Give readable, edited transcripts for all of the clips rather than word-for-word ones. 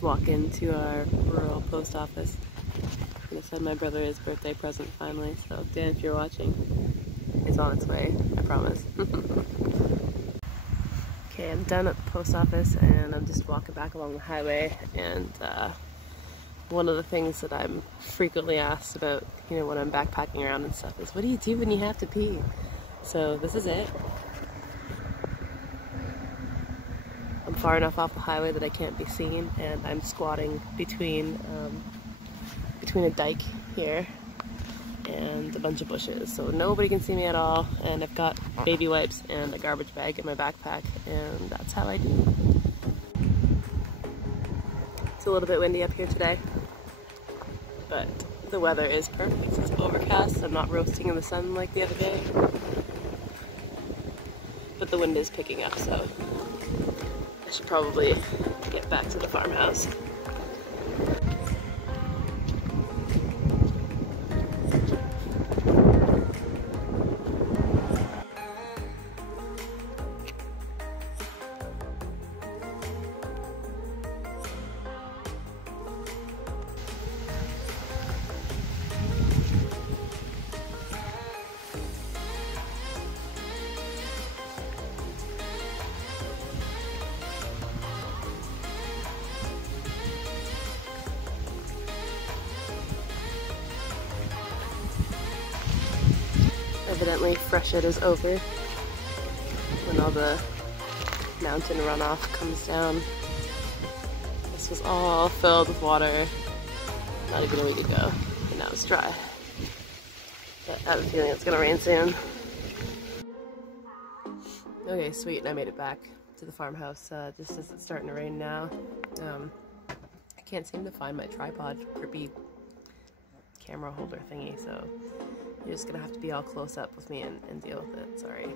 just walk into our rural post office. I'm gonna send my brother his birthday present finally, so Dan, if you're watching, it's on its way, I promise. Okay, I'm done at the post office and I'm just walking back along the highway, and one of the things that I'm frequently asked about, you know, when I'm backpacking around and stuff is, what do you do when you have to pee? So this is it. I'm far enough off the highway that I can't be seen, and I'm squatting between a dike here and a bunch of bushes, so nobody can see me at all, and I've got baby wipes and a garbage bag in my backpack, and that's how I do. It's a little bit windy up here today, but the weather is perfect. It's overcast. I'm not roasting in the sun like the other day, but the wind is picking up, so I should probably get back to the farmhouse. Evidently, freshet is over when all the mountain runoff comes down. This was all filled with water not even a week ago, and now it's dry. But I have a feeling it's gonna rain soon. Okay, sweet, and I made it back to the farmhouse just as it's starting to rain now. I can't seem to find my tripod grippy camera holder thingy, so you're just gonna have to be all close up with me and deal with it, sorry.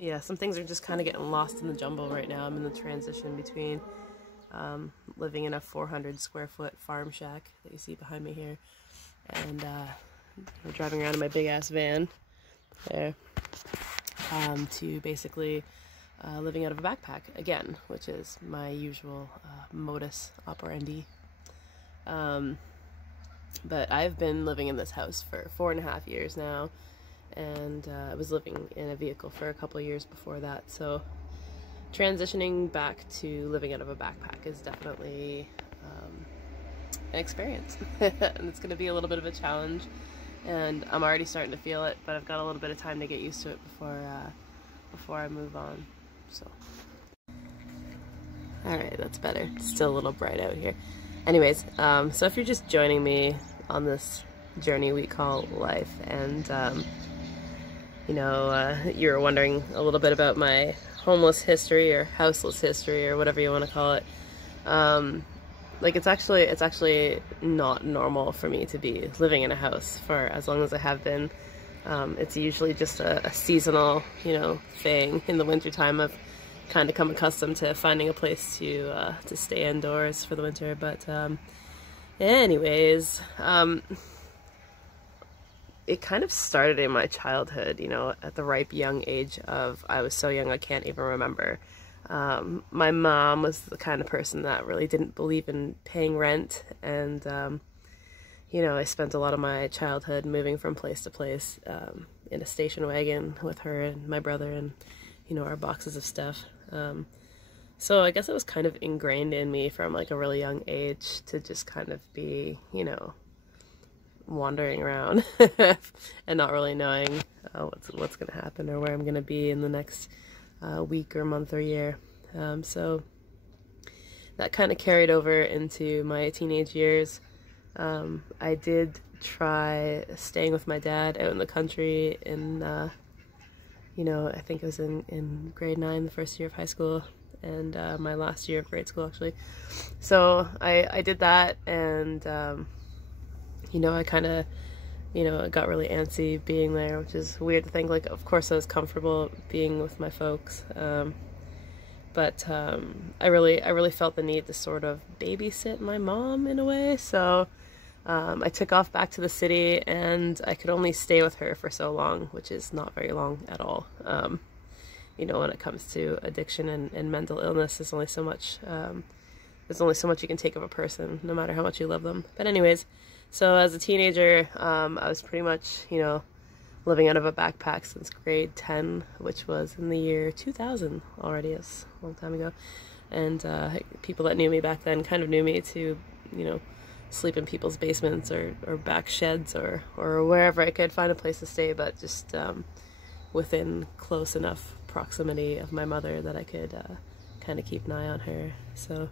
Yeah, some things are just kind of getting lost in the jumble right now. I'm in the transition between living in a 400 square foot farm shack that you see behind me here, and we're driving around in my big ass van there, to basically living out of a backpack again, which is my usual modus operandi. But I've been living in this house for 4.5 years now, and I was living in a vehicle for a couple of years before that, so transitioning back to living out of a backpack is definitely an experience. And it's going to be a little bit of a challenge, and I'm already starting to feel it, but I've got a little bit of time to get used to it before I move on. So alright, that's better. It's still a little bright out here. Anyways, so if you're just joining me on this journey we call life, and you know, you're wondering a little bit about my homeless history or houseless history or whatever you want to call it, like it's actually not normal for me to be living in a house for as long as I have been. It's usually just a seasonal, you know, thing. In the wintertime I've kind of come accustomed to finding a place to stay indoors for the winter, but anyways, it kind of started in my childhood, you know, at the ripe young age of, I was so young I can't even remember. My mom was the kind of person that really didn't believe in paying rent, and you know, I spent a lot of my childhood moving from place to place in a station wagon with her and my brother and, you know, our boxes of stuff. So I guess it was kind of ingrained in me from like a really young age to just kind of be, you know, wandering around and not really knowing what's gonna happen or where I'm gonna be in the next week or month or year. So that kind of carried over into my teenage years. I did try staying with my dad out in the country in, you know, I think it was in grade 9, the first year of high school, and my last year of grade school actually. So I did that, and you know, I kind of, you know, got really antsy being there, which is weird to think. Like, of course I was comfortable being with my folks, but I really felt the need to sort of babysit my mom in a way. So I took off back to the city, and I could only stay with her for so long, which is not very long at all. You know, when it comes to addiction and mental illness, there's only so much there's only so much you can take of a person, no matter how much you love them. But anyways, so as a teenager, I was pretty much, you know, living out of a backpack since grade 10, which was in the year 2000 already. It's a long time ago. And people that knew me back then kind of knew me to, you know, sleep in people's basements or back sheds or wherever I could find a place to stay, but just within close enough proximity of my mother that I could kind of keep an eye on her. So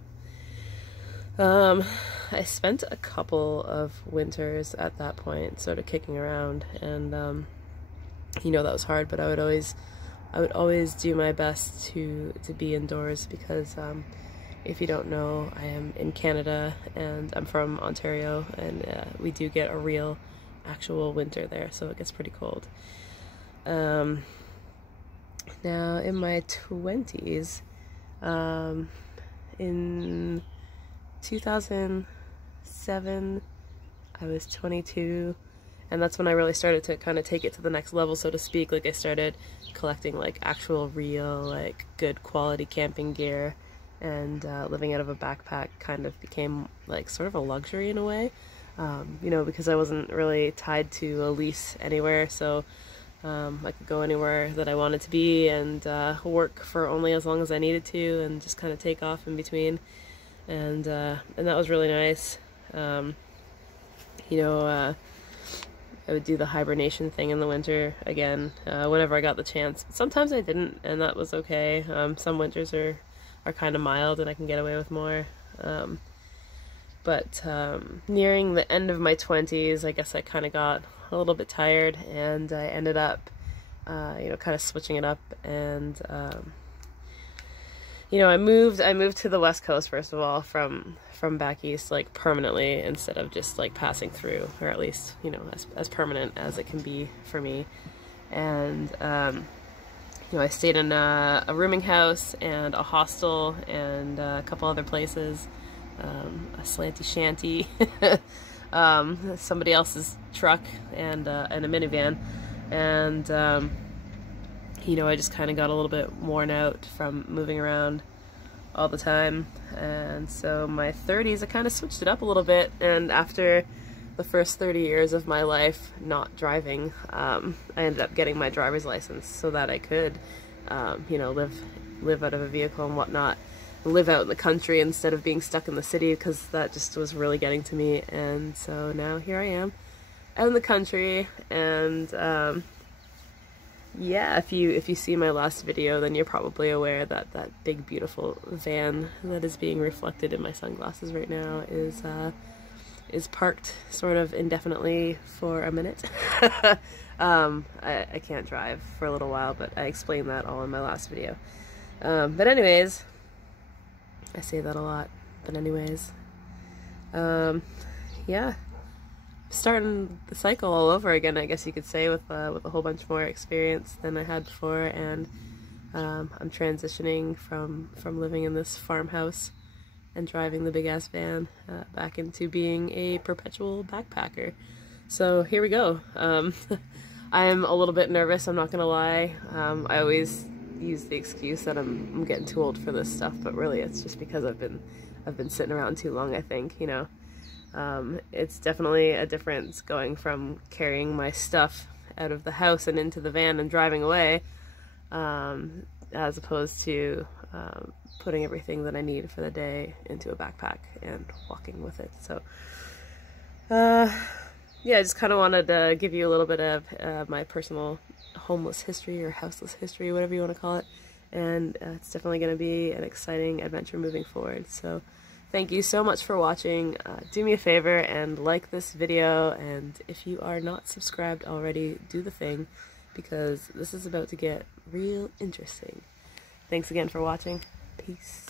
I spent a couple of winters at that point sort of kicking around, and you know, that was hard, but I would always do my best to be indoors because if you don't know, I am in Canada and I'm from Ontario, and we do get a real actual winter there, so it gets pretty cold. Now in my 20s, in 2007, I was 22, and that's when I really started to kind of take it to the next level, so to speak. Like, I started collecting like actual real, like, good quality camping gear, and living out of a backpack kind of became like sort of a luxury in a way, you know, because I wasn't really tied to a lease anywhere, so I could go anywhere that I wanted to be and work for only as long as I needed to, and just kind of take off in between, and that was really nice. You know, I would do the hibernation thing in the winter again whenever I got the chance. But sometimes I didn't, and that was okay. Some winters are kind of mild and I can get away with more. But nearing the end of my 20s, I guess I kind of got a little bit tired, and I ended up, you know, kind of switching it up, and you know, I moved to the West Coast first of all from back east, like permanently, instead of just like passing through, or at least, you know, as permanent as it can be for me. And you know, I stayed in a rooming house and a hostel and a couple other places, a slanty shanty, somebody else's truck, and a minivan, and you know, I just kind of got a little bit worn out from moving around all the time, and so my 30s I kind of switched it up a little bit, and after the first 30 years of my life not driving, I ended up getting my driver's license so that I could, you know, live out of a vehicle and whatnot, live out in the country instead of being stuck in the city, because that just was really getting to me. And so now here I am out in the country, and yeah, if you see my last video, then you're probably aware that that big beautiful van that is being reflected in my sunglasses right now is parked sort of indefinitely for a minute. I can't drive for a little while, but I explained that all in my last video. But anyways, I say that a lot, but anyways, yeah, starting the cycle all over again, I guess you could say, with a whole bunch more experience than I had before, and I'm transitioning from living in this farmhouse and driving the big ass van back into being a perpetual backpacker. So here we go. I'm a little bit nervous, I'm not gonna lie. I always use the excuse that I'm getting too old for this stuff, but really it's just because I've been sitting around too long, I think, you know. It's definitely a difference going from carrying my stuff out of the house and into the van and driving away, as opposed to putting everything that I need for the day into a backpack and walking with it. So yeah, I just kind of wanted to give you a little bit of my personal homeless history, or houseless history, whatever you want to call it, and it's definitely going to be an exciting adventure moving forward. So thank you so much for watching. Do me a favor and like this video, and if you are not subscribed already, do the thing, because this is about to get real interesting. Thanks again for watching. Peace.